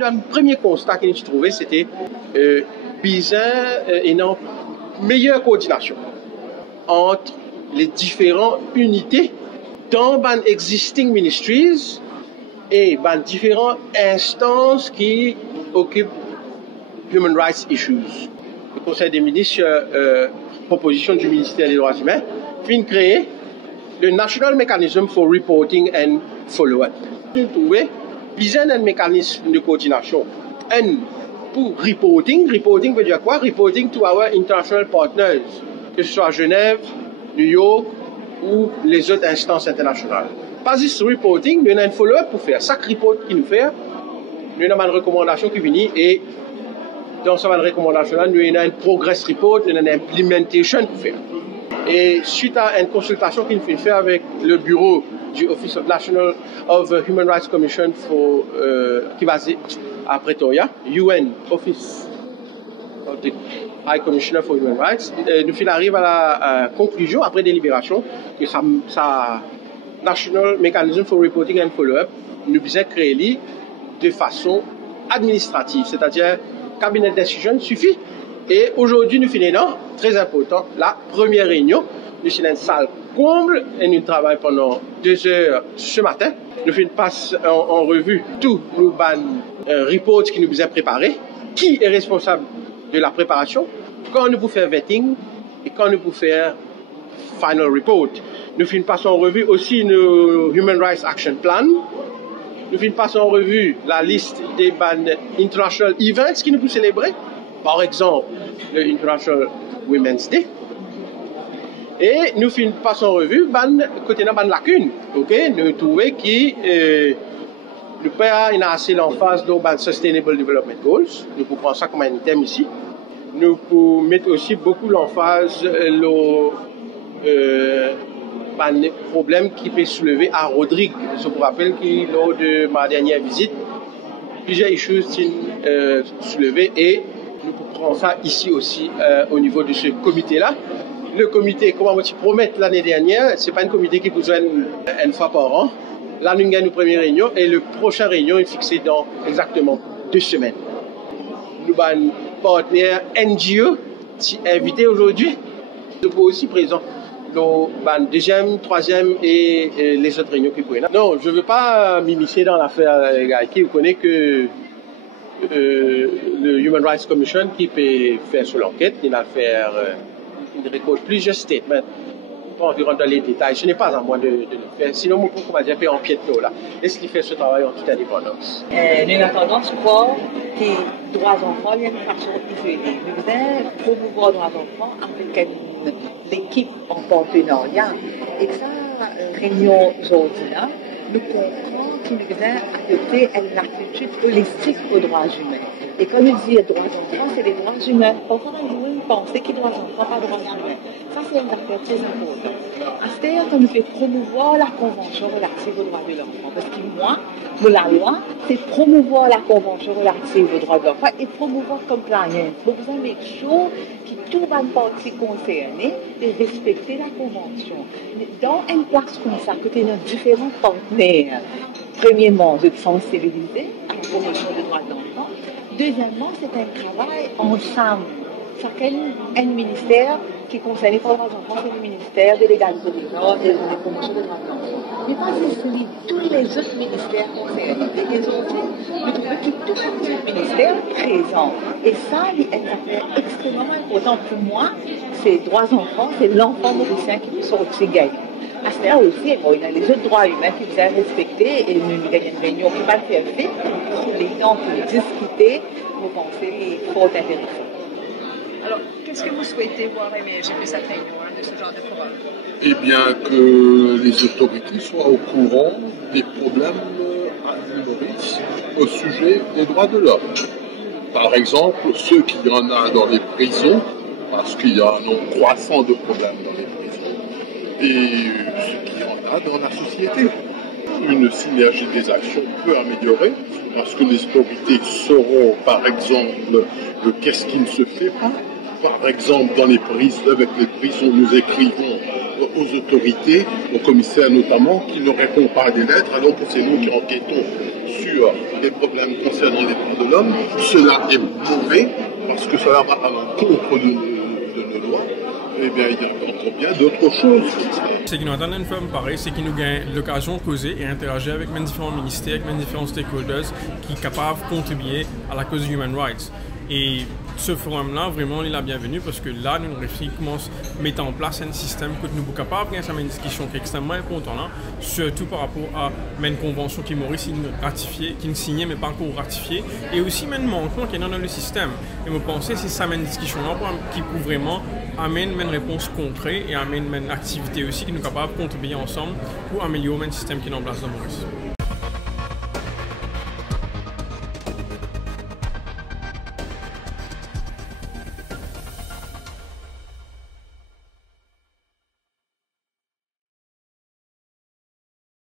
Le premier constat que j'ai trouvé, c'était besoin une meilleure coordination entre les différentes unités dans les existing ministries et les différentes instances qui occupent human rights issues. Le Conseil des ministres, proposition du ministère des Droits humains, vient créer le National Mechanism for Reporting and Follow-up. Nous trouvons besoin d'un mécanisme de coordination. Un pour reporting. Reporting veut dire quoi? Reporting to our international partners, que ce soit Genève, New York ou les autres instances internationales. Pas juste reporting, nous avons un follow-up pour faire. Chaque report qui nous fait, nous avons une recommandation qui vient et dans cette recommandation-là, nous avons un progress report, nous avons une implementation pour faire. Et suite à une consultation qu'il fait faire avec le bureau du Office of National of Human Rights Commission qui est basé à Pretoria, UN Office of the High Commissioner for Human Rights, nous arrivons à la conclusion, après délibération, que ça National Mechanism for Reporting and Follow-up nous visait créer de façon administrative, c'est-à-dire cabinet de décision suffit. Et aujourd'hui, nous finissons, très important, la première réunion. Nous sommes dans une salle comble et nous travaillons pendant 2 heures ce matin. Nous passons en revue tous nos reports qui nous ont préparés, qui est responsable de la préparation, quand nous pouvons faire vetting et quand nous pouvons faire final report. Nous passons en revue aussi nos Human Rights Action Plan. Nous passons en revue la liste des international events qui nous pouvons célébrer. Par exemple, le International Women's Day. Et nous passons en revue côté de la lacune. Okay? Nous trouvons que nous avons assez l'emphase de Sustainable Development Goals. Nous pouvons prendre ça comme un thème ici. Nous pouvons mettre aussi beaucoup l'emphase les problèmes qui peuvent soulever à Rodrigue. Je vous rappelle que lors de ma dernière visite, plusieurs issues sont soulevées et nous prenons ça ici aussi au niveau de ce comité-là. Le comité, comme on promet l'année dernière, ce n'est pas un comité qui vous joigne une fois par an. Là, nous avons une première réunion et le prochain réunion est fixé dans exactement 2 semaines. Nous avons un partenaire NGO invité aujourd'hui. Nous sommes aussi présents dans la 2e, 3e et les autres réunions qui pourraient. Non, je ne veux pas m'immiscer dans l'affaire Gaïki. Vous connaissez que le Human Rights Commission qui peut faire sur l'enquête, il va faire une récolte plusieurs statements. Pas environ dans les détails. Ce n'est pas à moi de le faire. Sinon, mon groupe va dire en pied de là. Est-ce qu'il fait ce travail en toute indépendance? Nous avons tendance à croire que les droits de l'enfant, il y a une façon isolée. Nous devons promouvoir les droits de l'enfant avec l'équipe en partenariat. Et ça, réunion aujourd'hui, nous comprenons que nous devons adopter une attitude holistique aux droits humains. Et quand nous disons droits d'enfant, c'est les droits humains. Parfois, nous pensons que les droits d'enfant, pas droits humains. Ça, c'est une affaire très importante. C'est-à-dire qu'on nous fait promouvoir la Convention relative aux droits de l'enfant. Parce que moi, la loi, c'est promouvoir la Convention relative aux droits de l'enfant et promouvoir compliance. Vous avez make sure que tout le monde partie concernée de respecter la Convention. Dans une place comme ça, côté de nos différents partenaires, premièrement, de sensibiliser à la promotion des droits de l'enfant. Deuxièmement, c'est un travail ensemble. Chacun un ministère qui concerne les droits de l'enfant, c'est le ministère de l'égalité des genres et de la promotion des droits de l'enfant. Mais pas celui tous les autres ministères concernés. Et aujourd'hui, nous trouvons que tous les autres ministères présents. Et ça, c'est une affaire extrêmement importante pour moi. C'est droits d'enfant, c'est l'enfant mauricien qui sort de gagnant. À ce moment-là aussi, bon, il y a les autres droits humains qui vous avez respectés et nous avons une réunion qui va faire vite pour les gens pour discuter, vous pensez fort intéressant. Alors, qu'est-ce que vous souhaitez voir émerger de cette réunion, de ce genre de forum? Eh bien, que les autorités soient au courant des problèmes à l'île Maurice au sujet des droits de l'homme. Par exemple, ceux qu'il y en a dans les prisons, parce qu'il y a un nombre croissant de problèmes dans les prisons, et ce qu'il y en a dans la société. Une synergie des actions peut améliorer, parce que les autorités sauront, par exemple, qu'est-ce qui ne se fait pas. Par exemple, dans les prisons, avec les prisons, nous écrivons aux autorités, au commissaire notamment, qui ne répond pas à des lettres, alors que c'est nous qui enquêtons sur les problèmes concernant les droits de l'homme. Cela est mauvais, parce que cela va à l'encontre de nos lois. Eh bien, il y a encore bien d'autres choses. Ce qui nous attend une firme pareil, c'est qu'il nous gagne l'occasion de causer et interagir avec les différents ministères, avec les différents stakeholders qui sont capables de contribuer à la cause des human rights. Et ce forum-là, vraiment, il est la bienvenue parce que là, nous commençons à mettre en place un système que nous sommes capables de faire une discussion qui est extrêmement importante, là, surtout par rapport à une convention qui Maurice ratifiée, qui est signée mais pas encore ratifiée, et aussi un manquement qui est dans le système. Et je pense que c'est ça une discussion-là qui peut vraiment amener une réponse concrète et amener une activité aussi qui nous sommes capables de contribuer ensemble pour améliorer le système qui est en place dans Maurice.